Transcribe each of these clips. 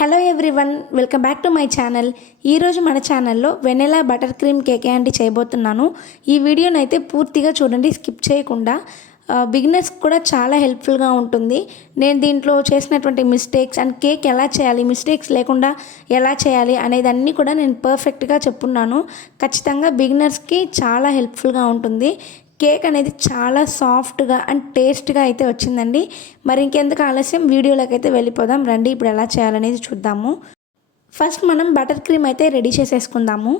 Hello everyone welcome back to my channel. ఈరోజు మన ఛానల్లో వెనెలా బటర్ క్రీమ్ కేక్ యాంటీ చేయబోతున్నాను. ఈ వీడియోనైతే పూర్తిగా చూడండి స్కిప్ చేయకుండా. బిగినర్స్ కూడా చాలా హెల్ప్ఫుల్గా ఉంటుంది. నేను దీంట్లో చేసినటువంటి మిస్టేక్స్ అండ్ కేక్ ఎలా చేయాలి మిస్టేక్స్ లేకుండా ఎలా చేయాలి అనేది అన్నీ కూడా నేను పర్ఫెక్ట్గా చెప్పున్నాను. ఖచ్చితంగా బిగినర్స్కి చాలా హెల్ప్ఫుల్గా ఉంటుంది. కేక్ అనేది చాలా సాఫ్ట్గా అండ్ టేస్ట్గా అయితే వచ్చిందండి. మరి ఇంకెందుకు ఆలస్యం? వీడియోలోకి అయితే వెళ్ళిపోదాం. రండి ఇప్పుడు ఎలా చేయాలనేది చూద్దాము. ఫస్ట్ మనం బటర్ క్రీమ్ అయితే రెడీ చేసేసుకుందాము.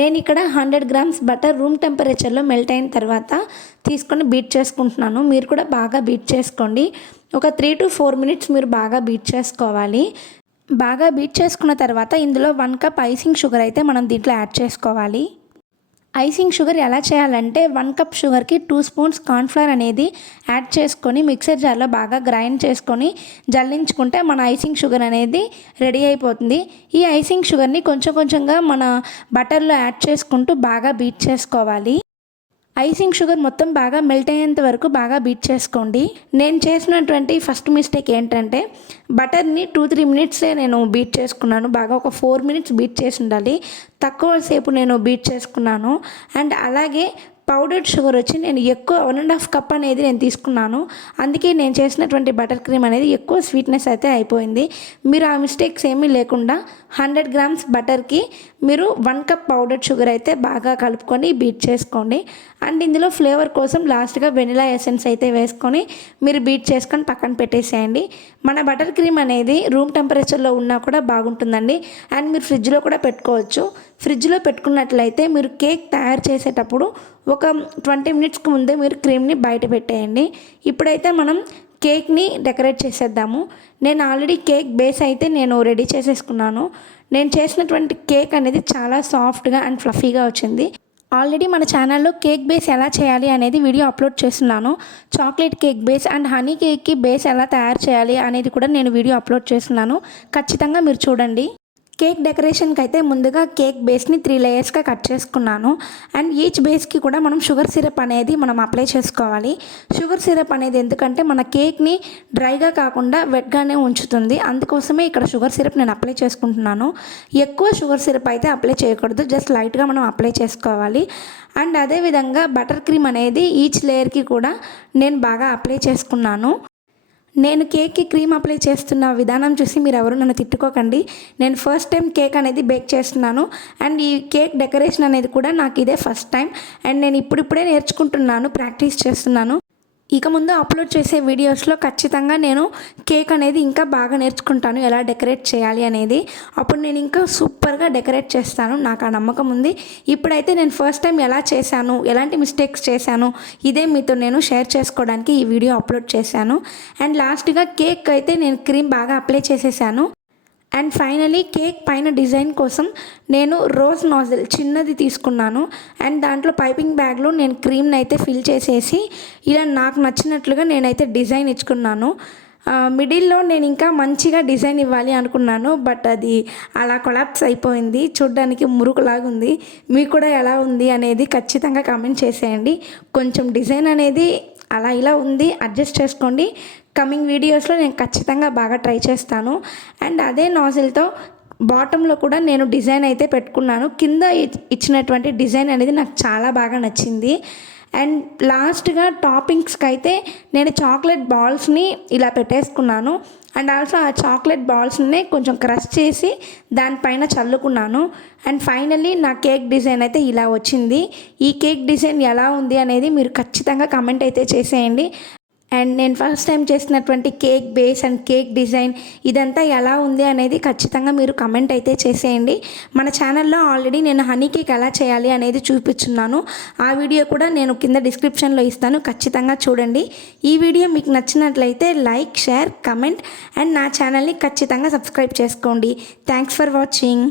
నేను ఇక్కడ హండ్రెడ్ గ్రామ్స్ బటర్ రూమ్ టెంపరేచర్లో మెల్ట్ అయిన తర్వాత తీసుకొని బీట్ చేసుకుంటున్నాను. మీరు కూడా బాగా బీట్ చేసుకోండి. ఒక త్రీ టు ఫోర్ మినిట్స్ మీరు బాగా బీట్ చేసుకోవాలి. బాగా బీట్ చేసుకున్న తర్వాత ఇందులో వన్ కప్ ఐసింగ్ షుగర్ అయితే మనం దీంట్లో యాడ్ చేసుకోవాలి. ఐసింగ్ షుగర్ ఎలా చేయాలంటే వన్ కప్ షుగర్కి టూ స్పూన్స్ కార్న్ఫ్లవర్ అనేది యాడ్ చేసుకొని మిక్సర్ జార్లో బాగా గ్రైండ్ చేసుకొని జల్లించుకుంటే మన ఐసింగ్ షుగర్ అనేది రెడీ అయిపోతుంది. ఈ ఐసింగ్ షుగర్ని కొంచెం కొంచెంగా మన బటర్లో యాడ్ చేసుకుంటూ బాగా బీట్ చేసుకోవాలి. ఐసింగ్ షుగర్ మొత్తం బాగా మెల్ట్ అయ్యేంత వరకు బాగా బీట్ చేసుకోండి. నేను చేసినటువంటి ఫస్ట్ మిస్టేక్ ఏంటంటే బటర్ని టూ త్రీ మినిట్సే నేను బీట్ చేసుకున్నాను. బాగా ఒక ఫోర్ మినిట్స్ బీట్ చేసి ఉండాలి. తక్కువ సేపు నేను బీట్ చేసుకున్నాను. అండ్ అలాగే పౌడర్డ్ షుగర్ వచ్చి నేను ఎక్కువ వన్ అండ్ హాఫ్ కప్ అనేది నేను తీసుకున్నాను. అందుకే నేను చేసినటువంటి బటర్ క్రీమ్ అనేది ఎక్కువ స్వీట్నెస్ అయితే అయిపోయింది. మీరు ఆ మిస్టేక్స్ ఏమీ లేకుండా హండ్రెడ్ గ్రామ్స్ బటర్కి మీరు వన్ కప్ పౌడర్డ్ షుగర్ అయితే బాగా కలుపుకొని బీట్ చేసుకోండి. అండ్ ఇందులో ఫ్లేవర్ కోసం లాస్ట్గా వెనిలా ఎసెన్స్ అయితే వేసుకొని మీరు బీట్ చేసుకొని పక్కన పెట్టేసేయండి. మన బటర్ క్రీమ్ అనేది రూమ్ టెంపరేచర్లో ఉన్నా కూడా బాగుంటుందండి. అండ్ మీరు ఫ్రిడ్జ్లో కూడా పెట్టుకోవచ్చు. ఫ్రిడ్జ్లో పెట్టుకున్నట్లయితే మీరు కేక్ తయారు చేసేటప్పుడు ఒక ట్వంటీ మినిట్స్కి ముందే మీరు క్రీమ్ని బయట పెట్టేయండి. ఇప్పుడైతే మనం కేక్ని డెకరేట్ చేసేద్దాము. నేను ఆల్రెడీ కేక్ బేస్ అయితే నేను రెడీ చేసేసుకున్నాను. నేను చేసినటువంటి కేక్ అనేది చాలా సాఫ్ట్గా అండ్ ఫ్లఫీగా వచ్చింది. ఆల్రెడీ మన ఛానల్లో కేక్ బేస్ ఎలా చేయాలి అనేది వీడియో అప్లోడ్ చేస్తున్నాను. Chocolate cake base and honey కేక్కి base ఎలా తయారు చేయాలి అనేది కూడా నేను వీడియో అప్లోడ్ చేస్తున్నాను. ఖచ్చితంగా మీరు చూడండి. కేక్ డెకరేషన్కి అయితే ముందుగా కేక్ బేస్ని త్రీ లేయర్స్గా కట్ చేసుకున్నాను. అండ్ ఈచ్ బేస్కి కూడా మనం షుగర్ సిరప్ అనేది మనం అప్లై చేసుకోవాలి. షుగర్ సిరప్ అనేది ఎందుకంటే మన కేక్ని డ్రైగా కాకుండా వెట్గానే ఉంచుతుంది. అందుకోసమే ఇక్కడ షుగర్ సిరప్ నేను అప్లై చేసుకుంటున్నాను. ఎక్కువ షుగర్ సిరప్ అయితే అప్లై చేయకూడదు. జస్ట్ లైట్గా మనం అప్లై చేసుకోవాలి. అండ్ అదేవిధంగా బటర్ క్రీమ్ అనేది ఈచ్ లేయర్కి కూడా నేను బాగా అప్లై చేసుకున్నాను. నేను కేక్కి క్రీమ్ అప్లై చేస్తున్న విధానం చూసి మీరు ఎవరు నన్ను తిట్టుకోకండి. నేను ఫస్ట్ టైం కేక్ అనేది బేక్ చేస్తున్నాను. అండ్ ఈ కేక్ డెకరేషన్ అనేది కూడా నాకు ఇదే ఫస్ట్ టైం. అండ్ నేను ఇప్పుడిప్పుడే నేర్చుకుంటున్నాను ప్రాక్టీస్ చేస్తున్నాను. ఇక ముందు అప్లోడ్ చేసే వీడియోస్లో ఖచ్చితంగా నేను కేక్ అనేది ఇంకా బాగా నేర్చుకుంటాను. ఎలా డెకరేట్ చేయాలి అనేది. అప్పుడు నేను ఇంకా సూపర్గా డెకరేట్ చేస్తాను. నాకు ఆ నమ్మకం ఉంది. ఇప్పుడైతే నేను ఫస్ట్ టైం ఎలా చేశాను ఎలాంటి మిస్టేక్స్ చేశాను ఇదే మీతో నేను షేర్ చేసుకోవడానికి ఈ వీడియో అప్లోడ్ చేశాను. అండ్ లాస్ట్గా కేక్ అయితే నేను క్రీమ్ బాగా అప్లై చేసేసాను. అండ్ ఫైనలీ కేక్ పైన డిజైన్ కోసం నేను రోజ్ నాజిల్ చిన్నది తీసుకున్నాను. అండ్ దాంట్లో పైపింగ్ బ్యాగ్లో నేను క్రీమ్ని అయితే ఫిల్ చేసేసి ఇలా నాకు నచ్చినట్లుగా నేనైతే డిజైన్ ఇచ్చుకున్నాను. మిడిల్లో నేను ఇంకా మంచిగా డిజైన్ ఇవ్వాలి అనుకున్నాను బట్ అది అలా కొలాప్స్ అయిపోయింది. చూడ్డానికి మురుకులాగా ఉంది మీకు కూడా ఎలా ఉంది అనేది ఖచ్చితంగా కామెంట్ చేసేయండి. కొంచెం డిజైన్ అనేది అలా ఇలా ఉంది అడ్జస్ట్ చేసుకోండి. కమింగ్ వీడియోస్లో నేను ఖచ్చితంగా బాగా ట్రై చేస్తాను. అండ్ అదే నాజిల్తో బాటంలో కూడా నేను డిజైన్ అయితే పెట్టుకున్నాను. కింద ఇచ్చినటువంటి డిజైన్ అనేది నాకు చాలా బాగా నచ్చింది. అండ్ లాస్ట్గా టాపింగ్స్కి అయితే నేను చాక్లెట్ బాల్స్ని ఇలా పెట్టేసుకున్నాను. అండ్ ఆల్సో ఆ చాక్లెట్ బాల్స్ని కొంచెం క్రష్ చేసి దానిపైన చల్లుకున్నాను. అండ్ ఫైనల్లీ నా కేక్ డిజైన్ అయితే ఇలా వచ్చింది. ఈ కేక్ డిజైన్ ఎలా ఉంది అనేది మీరు ఖచ్చితంగా కమెంట్ అయితే చేసేయండి. అండ్ నేను ఫస్ట్ టైం చేసినటువంటి cake base and cake design ఇదంతా ఎలా ఉంది అనేది ఖచ్చితంగా మీరు కమెంట్ అయితే చేసేయండి. మన ఛానల్లో ఆల్రెడీ నేను హనీ కేక్ ఎలా చేయాలి అనేది చూపించున్నాను ఆ వీడియో కూడా నేను కింద డిస్క్రిప్షన్లో ఇస్తాను. ఖచ్చితంగా చూడండి. ఈ వీడియో మీకు నచ్చినట్లయితే లైక్ షేర్ కమెంట్ అండ్ నా ఛానల్ని ఖచ్చితంగా సబ్స్క్రైబ్ చేసుకోండి. Thanks for watching